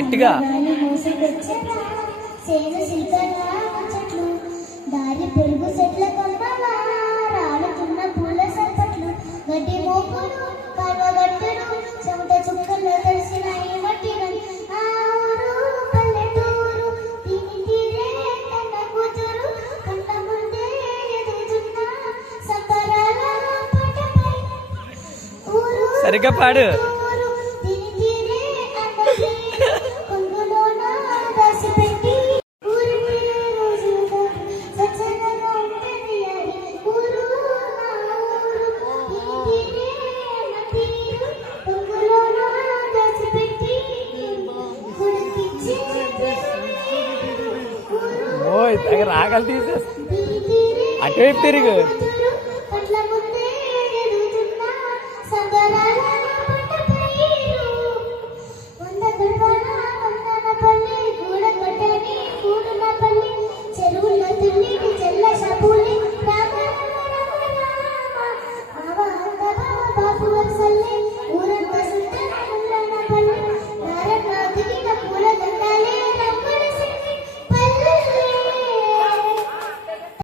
గట్టిగా దారి పెరుగు చెట్ల కొమ్మలా రాలుతున్న పూల సప్పట్లు గడ్డి మోపులు కర్వగట్టులు చెమట చుక్కల్లో తెలిసిన ఈ మట్టిన ఆ ఊరు పల్లెటూరు తిని తీరే కన్న కూతురు కన్న ముందే ఎదుగుతున్న సంబరాల పటపై ఊరు సరిగ్గా పాడు తిని తీరే అన్నది కొంగులోన దాసిపెట్టి ఓయ్ దగ్గర రాగలు తీసేస్తా అటువైపు తిరుగు